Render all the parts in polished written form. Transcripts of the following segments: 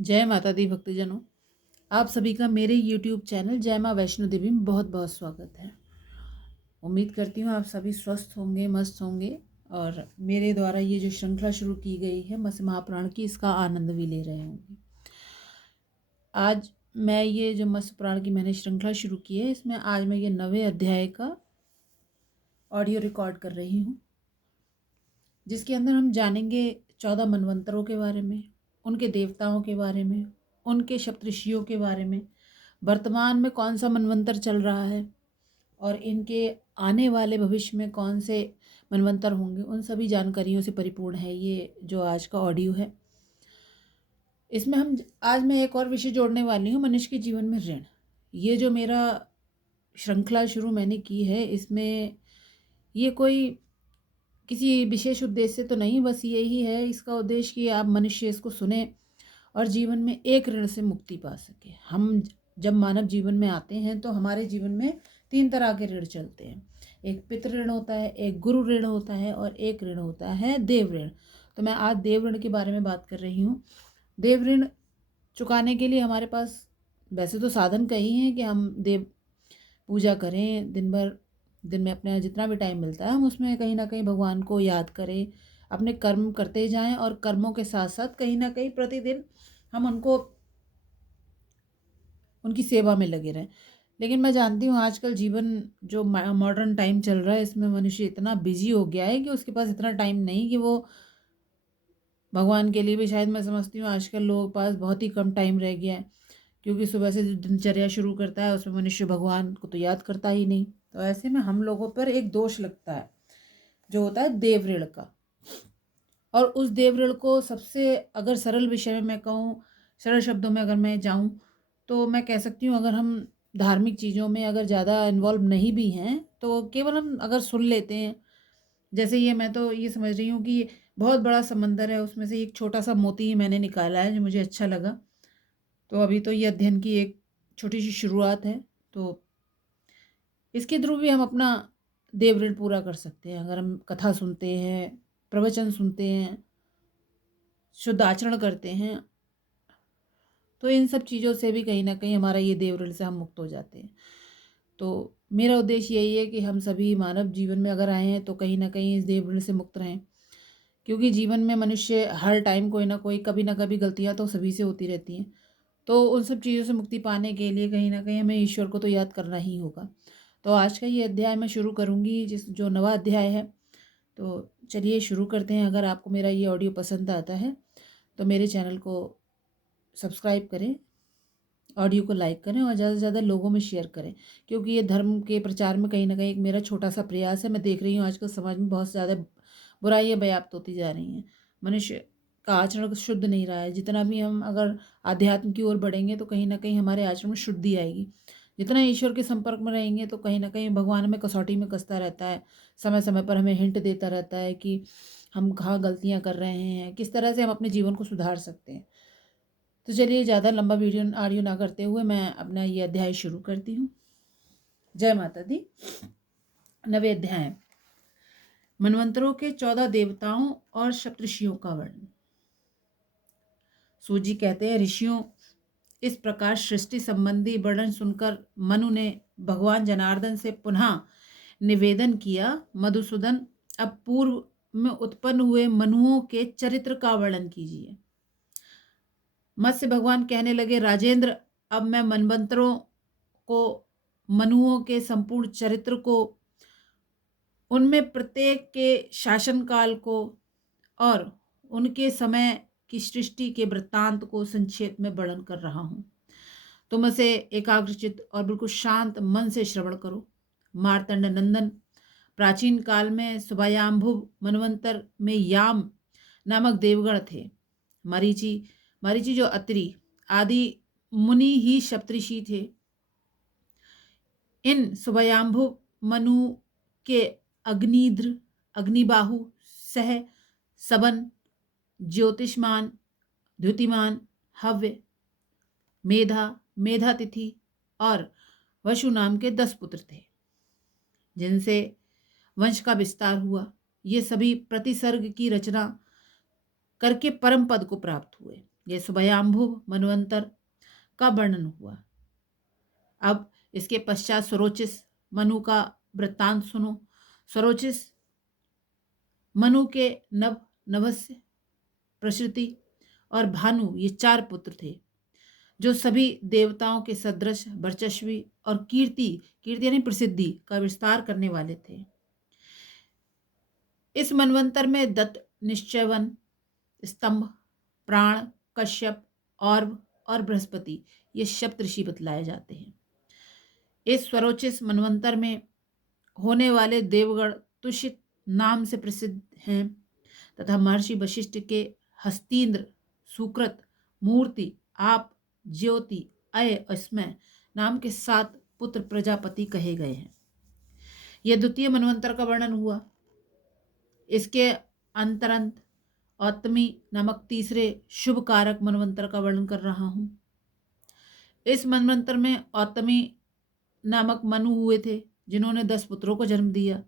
जय माता दी भक्तजनों। आप सभी का मेरे YouTube चैनल जय माँ वैष्णो देवी में बहुत बहुत स्वागत है। उम्मीद करती हूँ आप सभी स्वस्थ होंगे, मस्त होंगे और मेरे द्वारा ये जो श्रृंखला शुरू की गई है मत्स्य महापुराण की, इसका आनंद भी ले रहे होंगे। आज मैं ये जो मत्स्य पुराण की मैंने श्रृंखला शुरू की है, इसमें आज मैं ये 9वें अध्याय का ऑडियो रिकॉर्ड कर रही हूँ, जिसके अंदर हम जानेंगे 14 मनवंतरों के बारे में, उनके देवताओं के बारे में, उनके सप्तऋषियों के बारे में, वर्तमान में कौन सा मनवंतर चल रहा है और इनके आने वाले भविष्य में कौन से मनवंतर होंगे, उन सभी जानकारियों से परिपूर्ण है ये जो आज का ऑडियो है। इसमें आज मैं एक और विषय जोड़ने वाली हूँ, मनुष्य के जीवन में ऋण। ये जो मेरा श्रृंखला शुरू मैंने की है, इसमें ये कोई किसी विशेष उद्देश्य से तो नहीं, बस यही है इसका उद्देश्य कि आप मनुष्य इसको सुने और जीवन में एक ऋण से मुक्ति पा सके। हम जब मानव जीवन में आते हैं तो हमारे जीवन में 3 तरह के ऋण चलते हैं। एक पितृ ऋण होता है, एक गुरु ऋण होता है और एक ऋण होता है देव ऋण। तो मैं आज देव ऋण के बारे में बात कर रही हूँ। देव ऋण चुकाने के लिए हमारे पास वैसे तो साधन कई हैं कि हम देव पूजा करें, दिन में अपने जितना भी टाइम मिलता है हम उसमें कहीं ना कहीं भगवान को याद करें, अपने कर्म करते जाएं और कर्मों के साथ साथ कहीं ना कहीं प्रतिदिन हम उनकी सेवा में लगे रहें। लेकिन मैं जानती हूँ आजकल जीवन जो मॉडर्न टाइम चल रहा है, इसमें मनुष्य इतना बिजी हो गया है कि उसके पास इतना टाइम नहीं कि वो भगवान के लिए भी, शायद मैं समझती हूँ आजकल लोगों के पास बहुत ही कम टाइम रह गया है, क्योंकि सुबह से जो दिनचर्या शुरू करता है उसमें मनुष्य भगवान को तो याद करता ही नहीं। तो ऐसे में हम लोगों पर एक दोष लगता है जो होता है देव ऋण का। और उस देव ऋण को सबसे अगर सरल विषय में मैं कहूँ, सरल शब्दों में अगर मैं जाऊँ तो मैं कह सकती हूँ, अगर हम धार्मिक चीज़ों में अगर ज़्यादा इन्वॉल्व नहीं भी हैं तो केवल हम अगर सुन लेते हैं, जैसे ये मैं तो ये समझ रही हूँ कि बहुत बड़ा समंदर है, उसमें से एक छोटा सा मोती ही मैंने निकाला है जो मुझे अच्छा लगा। तो अभी तो ये अध्ययन की एक छोटी सी शुरुआत है, तो इसके थ्रू भी हम अपना देव ऋण पूरा कर सकते हैं। अगर हम कथा सुनते हैं, प्रवचन सुनते हैं, शुद्ध आचरण करते हैं, तो इन सब चीज़ों से भी कहीं ना कहीं हमारा ये देव ऋण से हम मुक्त हो जाते हैं। तो मेरा उद्देश्य यही है कि हम सभी मानव जीवन में अगर आए हैं तो कहीं ना कहीं इस देव ऋण से मुक्त रहें, क्योंकि जीवन में मनुष्य हर टाइम कोई ना कोई, कभी ना कभी गलतियाँ तो सभी से होती रहती हैं। तो उन सब चीज़ों से मुक्ति पाने के लिए कहीं ना कहीं हमें ईश्वर को तो याद करना ही होगा। तो आज का ये अध्याय मैं शुरू करूँगी, जिस जो 9वां अध्याय है। तो चलिए शुरू करते हैं। अगर आपको मेरा ये ऑडियो पसंद आता है तो मेरे चैनल को सब्सक्राइब करें, ऑडियो को लाइक करें और ज़्यादा से ज़्यादा लोगों में शेयर करें, क्योंकि ये धर्म के प्रचार में कहीं ना कहीं एक मेरा छोटा सा प्रयास है। मैं देख रही हूँ आजकल समाज में बहुत ज़्यादा बुराइयाँ व्याप्त होती जा रही हैं, मनुष्य का आचरण शुद्ध नहीं रहा है। जितना भी हम अगर आध्यात्म की ओर बढ़ेंगे तो कहीं ना कहीं हमारे आचरण में शुद्धि आएगी। जितना ईश्वर के संपर्क में रहेंगे तो कहीं ना कहीं भगवान हमें कसौटी में कसता रहता है, समय समय पर हमें हिंट देता रहता है कि हम कहाँ गलतियाँ कर रहे हैं, किस तरह से हम अपने जीवन को सुधार सकते हैं। तो चलिए ज़्यादा लंबा वीडियो ऑडियो ना करते हुए मैं अपना ये अध्याय शुरू करती हूँ। जय माता दी। 9वें अध्याय, मनवंतरों के 14 देवताओं और सप्तऋषियों का वर्णन। सूजी कहते हैं, ऋषियों, इस प्रकार सृष्टि संबंधी वर्णन सुनकर मनु ने भगवान जनार्दन से पुनः निवेदन किया, मधुसूदन, अब पूर्व में उत्पन्न हुए मनुओं के चरित्र का वर्णन कीजिए। मत्स्य भगवान कहने लगे, राजेंद्र, अब मैं मनवंतरों को, मनुओं के संपूर्ण चरित्र को, उनमें प्रत्येक के शासनकाल को और उनके समय की सृष्टि के वृत्तांत को संक्षेप में वर्णन कर रहा हूँ। तुम इसे एकाग्रचित्त और बिल्कुल शांत मन से श्रवण करो। मार्तंड नंदन, प्राचीन काल में सुभयाम्भुव मनवंतर में याम नामक देवगण थे। मरीचि जो अत्रि आदि मुनि ही सप्तऋषि थे। इन सुभयाम्भुव मनु के अग्निध्र, अग्निबाहु, सह, सबन, ज्योतिष्मान, द्युतिमान, हव्य, मेधा, मेधातिथि और वशु नाम के 10 पुत्र थे, जिनसे वंश का विस्तार हुआ। ये सभी प्रतिसर्ग की रचना करके परम पद को प्राप्त हुए। ये स्वयंभू मनवंतर का वर्णन हुआ। अब इसके पश्चात स्वरोचिष मनु का वृत्तांत सुनो। स्वरोचिष मनु के नभस्य, प्रसृति और भानु ये 4 पुत्र थे, जो सभी देवताओं के सदृश वर्चस्वी और कीर्ति यानी प्रसिद्धि का विस्तार करने वाले थे। इस मनवंतर में दत्त, निश्चयवन, स्तंभ, प्राण, कश्यप, और्व और बृहस्पति ये सप्तऋषि बतलाए जाते हैं। इस स्वरोचिष मनवंतर में होने वाले देवगण तुषित नाम से प्रसिद्ध हैं तथा महर्षि वशिष्ठ के हस्तीन्द्र, सुकृत, मूर्ति, आप, ज्योति, अय, अस्मय नाम के 7 पुत्र प्रजापति कहे गए हैं। यह द्वितीय मनवंतर का वर्णन हुआ। इसके अंतरंत औतमी नामक तीसरे शुभ कारक मनवंतर का वर्णन कर रहा हूं। इस मनवंतर में औतमी नामक मनु हुए थे, जिन्होंने 10 पुत्रों को जन्म दिया।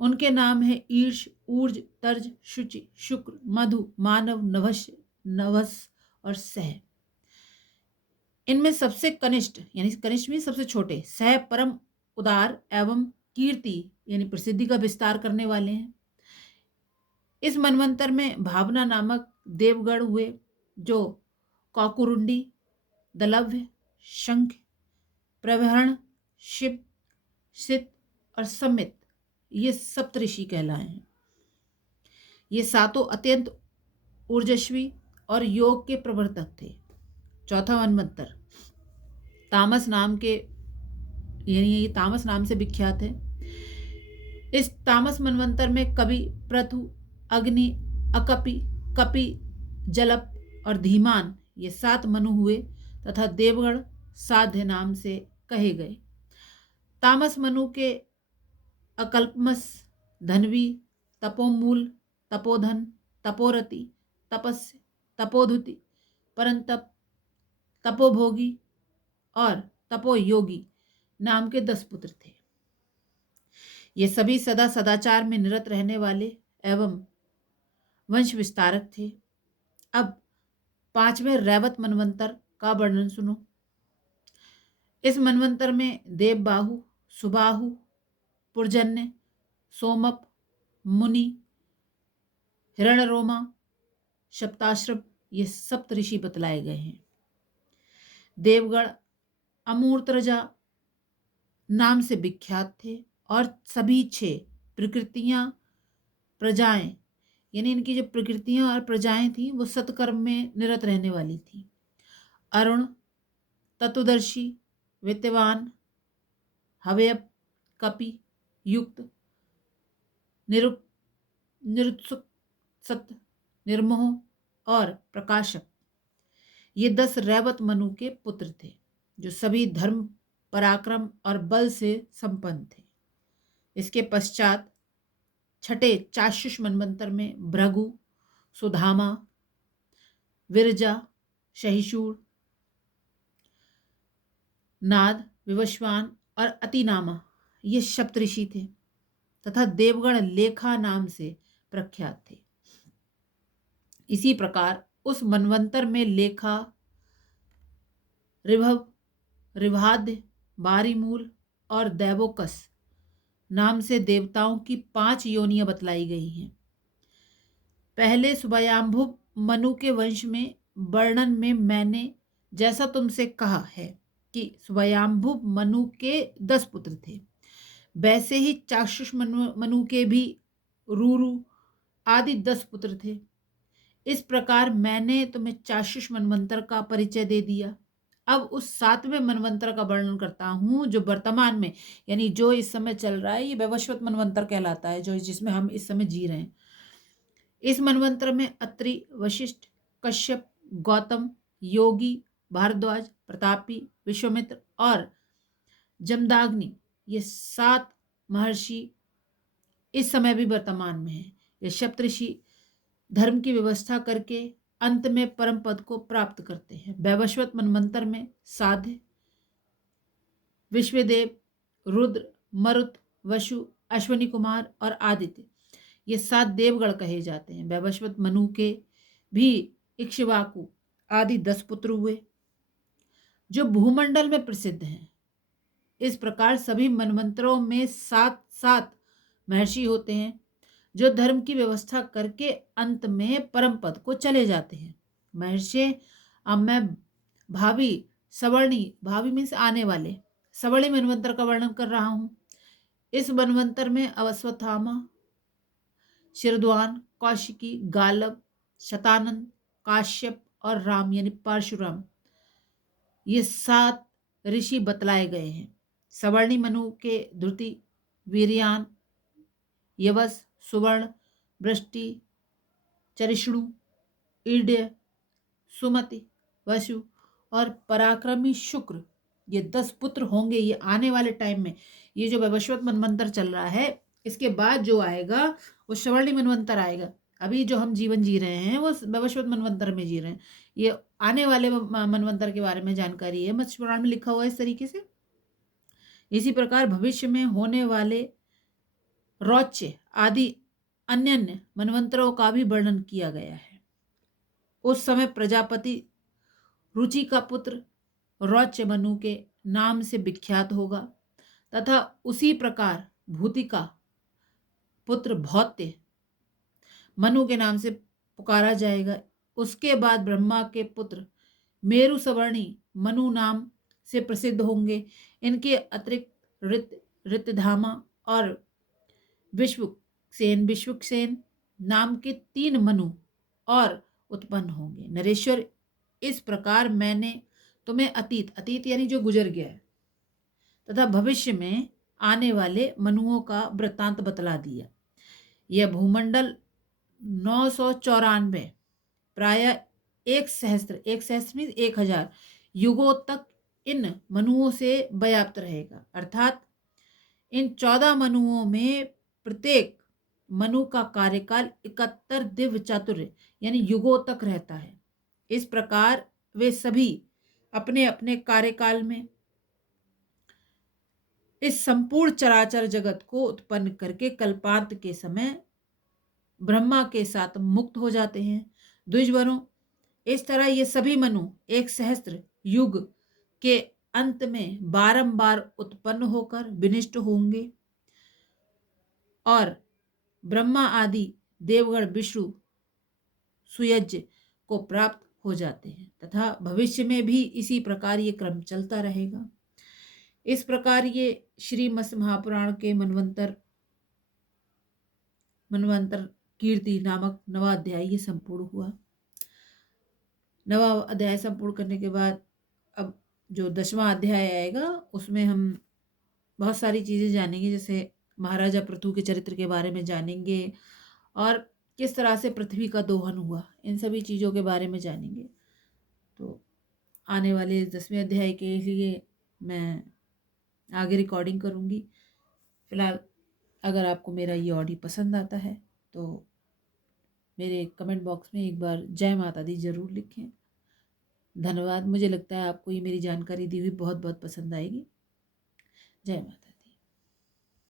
उनके नाम है ईर्ष, ऊर्ज, तर्ज, शुचि, शुक्र, मधु, मानव, नभस्य, नभस और सह। इनमें सबसे कनिष्ठ यानी कनिष्ठ में सबसे छोटे सह परम उदार एवं कीर्ति यानी प्रसिद्धि का विस्तार करने वाले हैं। इस मनवंतर में भावना नामक देवगण हुए, जो कौकुरुंडी, दलभ्य, शंख, प्रवहरण, शिव, सित और समित ये सप्तऋषि कहलाए हैं। ये 7 अत्यंत ऊर्जस्वी और योग के प्रवर्तक थे। चौथा मनवंतर तामस नाम के यानी ये तामस नाम से विख्यात है। इस तामस मनवंतर में कवि, पृथु, अग्नि, अकपि, कपि, जलप और धीमान ये 7 मनु हुए तथा देवगण साध्य नाम से कहे गए। तामस मनु के अकल्पमस, धनवी, तपोमूल, तपोधन, तपोरति, तपस्य, तपोधुति, परंतप, तपोभोगी और तपोयोगी नाम के 10 पुत्र थे। ये सभी सदा सदाचार में निरत रहने वाले एवं वंश विस्तारक थे। अब 5वें रैवत मनवंतर का वर्णन सुनो। इस मनवंतर में देवबाहु, सुबाहु, पुरजन्य, सोमप, मुनि, हिरणरोमा, सप्ताश्रभ ये सप्तऋषि बतलाए गए हैं। देवगण अमूर्तरजा नाम से विख्यात थे और सभी 6 प्रकृतियां, प्रजाएं यानी इनकी जो प्रकृतियां और प्रजाएं थी वो सत्कर्म में निरत रहने वाली थी। अरुण, तत्वदर्शी, वित्तवान, हव्यप, कपि, युक्त, निरुत्सुक, सत्य, निर्मोह और प्रकाशक ये 10 रैवत मनु के पुत्र थे, जो सभी धर्म, पराक्रम और बल से संपन्न थे। इसके पश्चात छठे चाक्षुष मनवंतर में भृगु, सुधामा, विरजा, सहिशूर, नाद, विवस्वान और अतिनामा ये सप्तऋषि थे तथा देवगण लेखा नाम से प्रख्यात थे। इसी प्रकार उस मनवंतर में लेखा, ऋभव, ऋभाद्य, बारीमूल और दैवोकस नाम से देवताओं की 5 योनियां बतलाई गई हैं। पहले स्वयंभू मनु के वंश में वर्णन में मैंने जैसा तुमसे कहा है कि स्वयंभू मनु के 10 पुत्र थे, वैसे ही चाक्षुष मनु के भी रूरु आदि 10 पुत्र थे। इस प्रकार मैंने तुम्हें चाक्षुष मनवंतर का परिचय दे दिया। अब उस 7वें मनवंतर का वर्णन करता हूं, जो वर्तमान में यानी जो इस समय चल रहा है, ये वैवस्वत मनवंतर कहलाता है, जो जिसमें हम इस समय जी रहे हैं। इस मनवंतर में अत्रि, वशिष्ठ, कश्यप, गौतम, योगी, भारद्वाज, प्रतापी, विश्वामित्र और जमदाग्नि ये 7 महर्षि इस समय भी वर्तमान में हैं। ये सप्तऋषि धर्म की व्यवस्था करके अंत में परम पद को प्राप्त करते हैं। वैवस्वत मनवंतर में साध्य, विश्वदेव, रुद्र, मरुत, वसु, अश्वनी कुमार और आदित्य ये 7 देवगण कहे जाते हैं। वैवस्वत मनु के भी इक्ष्वाकु, आदि 10 पुत्र हुए, जो भूमंडल में प्रसिद्ध हैं। इस प्रकार सभी मनवंतरों में 7-7 महर्षि होते हैं, जो धर्म की व्यवस्था करके अंत में परम पद को चले जाते हैं। महर्षि, अब मैं भावी सवर्णी, भावी मीन्स आने वाले, सवर्णी मनवंतर का वर्णन कर रहा हूं। इस मनवंतर में अश्वत्थामा, शिरद्वान, कौशिकी, गालब, शतानंद, काश्यप और राम यानी परशुराम, ये 7 ऋषि बतलाए गए हैं। सवर्णी मनु के धृति, वीर्यान, यवस, सुवर्ण, वृष्टि, चरिष्णु, ईड्य, सुमति, वसु और पराक्रमी शुक्र, ये 10 पुत्र होंगे। ये आने वाले टाइम में, ये जो वैवस्वत मनवंतर चल रहा है, इसके बाद जो आएगा वो सवर्णी मनवंतर आएगा। अभी जो हम जीवन जी रहे हैं वो वैवस्वत मनवंतर में जी रहे हैं। ये आने वाले मनवंतर के बारे में जानकारी है, मत्स्य पुराण में लिखा हुआ है इस तरीके से। इसी प्रकार भविष्य में होने वाले रौच्य आदि अन्य अन्य मनवंतरों का भी वर्णन किया गया है। उस समय प्रजापति रुचि का पुत्र रौच्य मनु के नाम से विख्यात होगा, तथा उसी प्रकार भूति का पुत्र भौत्य मनु के नाम से पुकारा जाएगा। उसके बाद ब्रह्मा के पुत्र मेरु सवर्णी मनु नाम से प्रसिद्ध होंगे। इनके अतिरिक्त ऋतधामा और विश्वक्सेन नाम के 3 मनु और उत्पन्न होंगे। नरेश्वर, इस प्रकार मैंने तुम्हें अतीत यानी जो गुजर गया है, तथा भविष्य में आने वाले मनुओं का वृत्तांत बतला दिया। यह भूमंडल 994 प्राय 1 सहस्त्र मीन्स 1000 युगों तक इन मनुओं से व्याप्त रहेगा। अर्थात इन 14 मनुओं में प्रत्येक मनु का कार्यकाल 71 दिव्य चातुर्य यानी युगों तक रहता है। इस प्रकार वे सभी अपने अपने कार्यकाल में इस संपूर्ण चराचर जगत को उत्पन्न करके कल्पांत के समय ब्रह्मा के साथ मुक्त हो जाते हैं। द्विजवरों, इस तरह ये सभी मनु 1 सहस्त्र युग के अंत में बारंबार उत्पन्न होकर विनिष्ट होंगे और ब्रह्मा आदि देवगण विष्णु सुयज्ञ को प्राप्त हो जाते हैं, तथा भविष्य में भी इसी प्रकार ये क्रम चलता रहेगा। इस प्रकार ये श्री मत्स्य महापुराण के मनवंतर कीर्ति नामक नवा अध्याय ये संपूर्ण हुआ। नवा अध्याय संपूर्ण करने के बाद अब जो 10वां अध्याय आएगा उसमें हम बहुत सारी चीज़ें जानेंगे, जैसे महाराजा पृथु के चरित्र के बारे में जानेंगे और किस तरह से पृथ्वी का दोहन हुआ, इन सभी चीज़ों के बारे में जानेंगे। तो आने वाले 10वें अध्याय के लिए मैं आगे रिकॉर्डिंग करूँगी। फिलहाल अगर आपको मेरा ये ऑडियो पसंद आता है तो मेरे कमेंट बॉक्स में एक बार जय माता दी ज़रूर लिखें। धन्यवाद। मुझे लगता है आपको ये मेरी जानकारी दी हुई बहुत बहुत पसंद आएगी। जय माता दी।